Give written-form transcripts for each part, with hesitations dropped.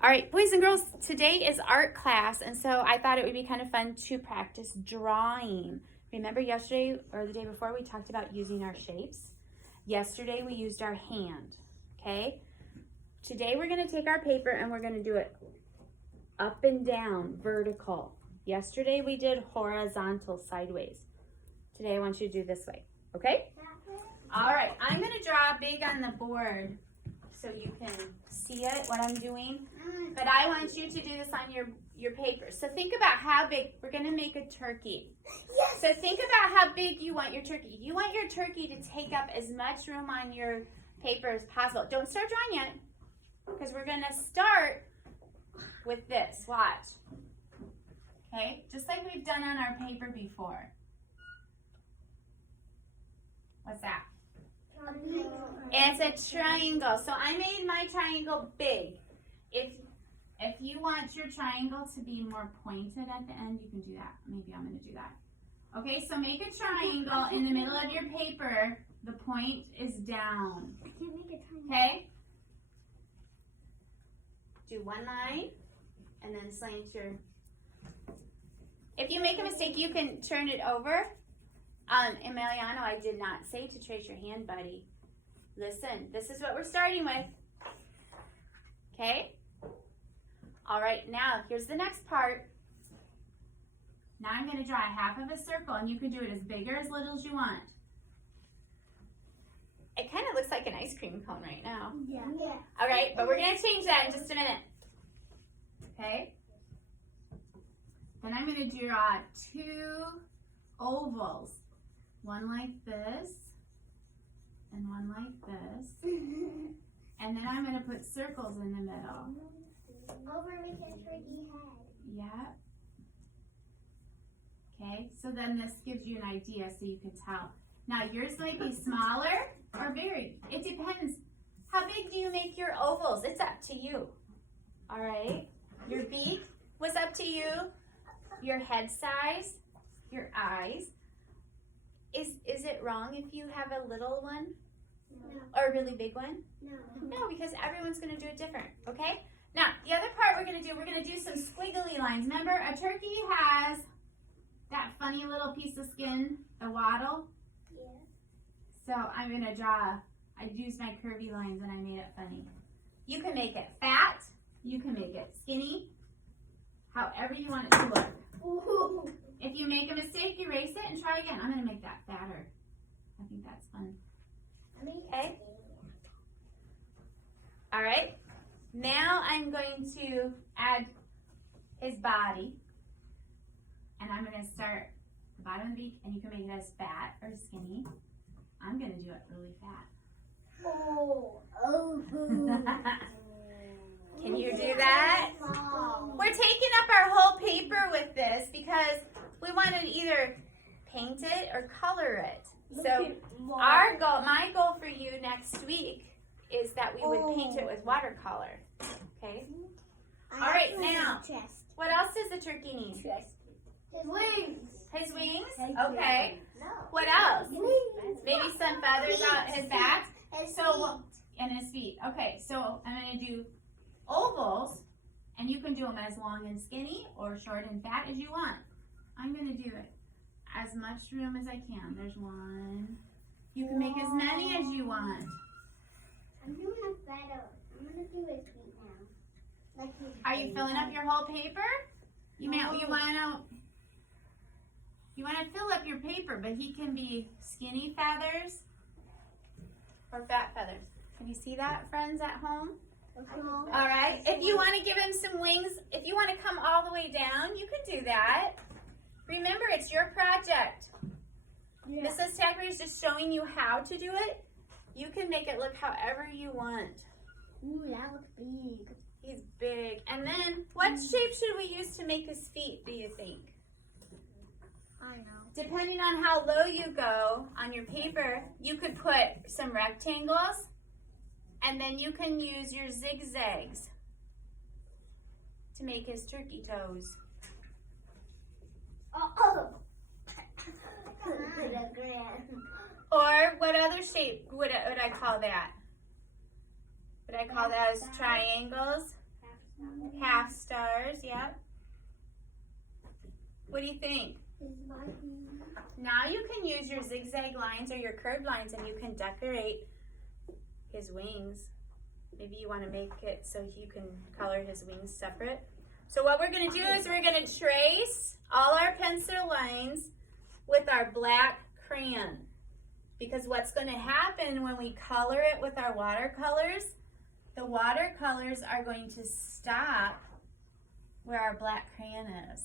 All right, boys and girls, today is art class, and so I thought it would be kind of fun to practice drawing. Remember yesterday or the day before we talked about using our shapes? Yesterday we used our hand, okay? Today we're going to take our paper and we're going to do it up and down, vertical. Yesterday we did horizontal, sideways. Today I want you to do this way, okay? All right, I'm going to draw big on the board so you can see it, what I'm doing. But I want you to do this on your paper. So think about how big. We're going to make a turkey. Yes. So think about how big you want your turkey. You want your turkey to take up as much room on your paper as possible. Don't start drawing yet, because we're going to start with this. Watch. Okay? Just like we've done on our paper before. What's that? It's a triangle. So I made my triangle big. If you want your triangle to be more pointed at the end, you can do that. Maybe I'm going to do that. Okay, so make a triangle in the middle of your paper. The point is down. I can't make a triangle. Okay? Do one line and then slant your... If you make a mistake, you can turn it over. Emiliano, I did not say to trace your hand, buddy. Listen, this is what we're starting with. Okay? All right, now here's the next part. Now I'm going to draw a half of a circle, and you can do it as big or as little as you want. It kind of looks like an ice cream cone right now. Yeah. All right, but we're going to change that in just a minute. Okay? Then I'm going to draw two ovals. One like this, and one like this. And then I'm going to put circles in the middle. Over make a turkey head. Yeah. Okay, so then this gives you an idea so you can tell. Now yours might be smaller or bigger. It depends. How big do you make your ovals? It's up to you. All right. Your beak was up to you. Your head size, your eyes. Is it wrong if you have a little one? No. Or a really big one? No. No, because everyone's going to do it different, okay? Now, the other part we're going to do some squiggly lines. Remember, a turkey has that funny little piece of skin, the wattle. Yeah. So I'm going to draw, I used my curvy lines and I made it funny. You can make it fat. You can make it skinny. However you want it to look. Ooh. If you make a mistake, erase it and try again. I'm going to make that fatter. I think that's fun. Okay? All right. Now I'm going to add his body. And I'm going to start the bottom of the beak, and you can make it as fat or skinny. I'm going to do it really fat. Oh. Can you do that? We're taking up our whole paper with this because we want to either paint it or color it. So my goal for you next week is that we would paint it with watercolor. Okay? All right, now, what else does the turkey need? His wings. His wings? Okay. What else? Maybe some feathers on his back. And his feet. Okay, so I'm going to do ovals, and you can do them as long and skinny or short and fat as you want. I'm going to do it as much room as I can. There's one. You can make as many as you want. I'm doing a feather. I'm going to do his feet now. Like Are you filling up your whole paper? You want to fill up your paper, but he can be skinny feathers or fat feathers. Can you see that, friends at home? All right. If you want to give him some wings, if you want to come all the way down, you can do that. Remember, it's your project. Yeah. Mrs. Thackeray is just showing you how to do it. You can make it look however you want. Ooh, that looks big. He's big. And then, what shape should we use to make his feet, do you think? I know. Depending on how low you go on your paper, you could put some rectangles, and then you can use your zigzags to make his turkey toes. Oh. Or what other shape would I call that? Would I call those triangles? Half stars, yep. What do you think? Now you can use your zigzag lines or your curved lines and you can decorate his wings. Maybe you want to make it so you can color his wings separate. So what we're going to do is we're going to trace all our pencil lines with our black crayon. Because what's going to happen when we color it with our watercolors, the watercolors are going to stop where our black crayon is.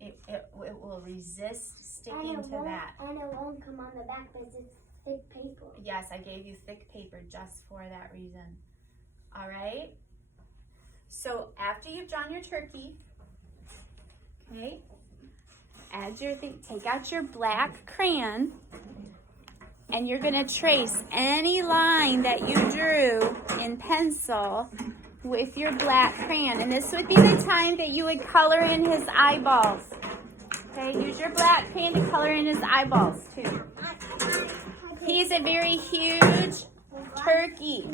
It will resist sticking to that. And it won't come on the back because it's thick paper. Yes, I gave you thick paper just for that reason. All right? So after you've drawn your turkey, okay, add your thing, take out your black crayon, and you're going to trace any line that you drew in pencil with your black crayon. And this would be the time that you would color in his eyeballs. Okay, use your black crayon to color in his eyeballs too. He's a very huge turkey.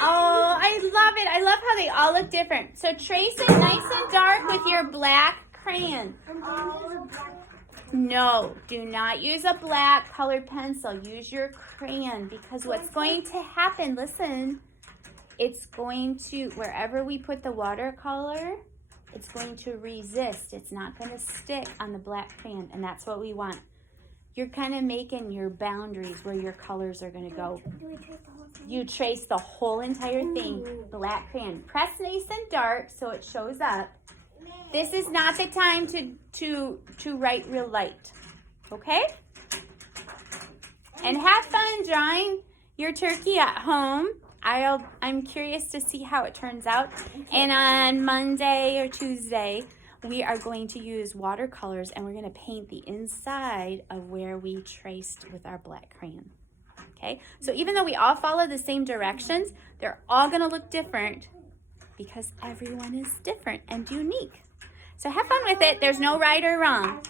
Oh, I love it. I love how they all look different. So trace it nice and dark with your black crayon. No, do not use a black colored pencil. Use your crayon because what's going to happen, listen, it's going to, wherever we put the watercolor, it's going to resist. It's not going to stick on the black crayon, and that's what we want. You're kind of making your boundaries where your colors are going to go. You trace the whole entire thing, black crayon. Press nice and dark so it shows up. This is not the time to write real light, okay? And have fun drawing your turkey at home. I'm curious to see how it turns out. And on Monday or Tuesday, we are going to use watercolors and we're going to paint the inside of where we traced with our black crayon. Okay? So even though we all follow the same directions, they're all going to look different because everyone is different and unique. So have fun with it. There's no right or wrong.